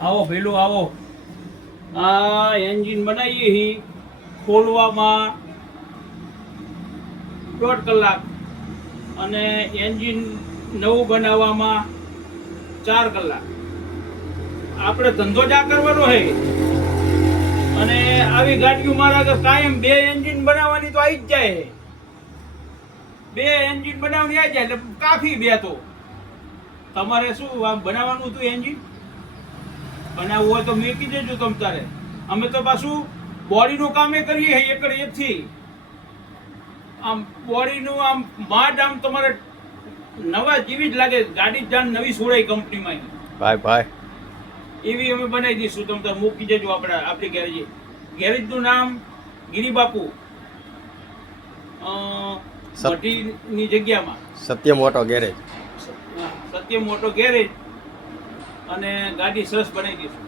આવો પેલું આવો. આ એન્જિન બનાવીએ હી ખોલવામાં 1.5 કલાક અને એન્જિન નવું બનાવવામાં 4 કલાક. આપણે ધંધો જ આ કરવાનો છે. અને આવી ગાડીઓ મારા આગળ કાયમ 2 એન્જિન બનાવવાની તો આવી જ જાય. 2 એન્જિન બનાવવાની આવી જાય એટલે કાફી 2 તો. તમારે શું આમ બનાવવાનું હતું એન્જિન? બનાવવું હોય તો મેકી દેજો તમ તારે. અમે તો પાછું બોડીનું કામે કરીએ એકડ એકથી. આમ બોડીનું આમ માંડ આમ તમારે નવા જેવી જ લાગે. ગાડી જ જાણ નવી છોડાય કંપનીમાં ભાઈ એવી અમે બનાવી દઈશું. તમ તારે મૂકી દેજો આપણી ગેરેજ. ગેરેજનું નામ ગિરિબાપુ ભટ્ટીની જગ્યામાં સત્યમ ઓટો ગેરેજ. સત્યમ મોટો ગેરેજ. અને ગાડી સરસ બનાવી દઈશું.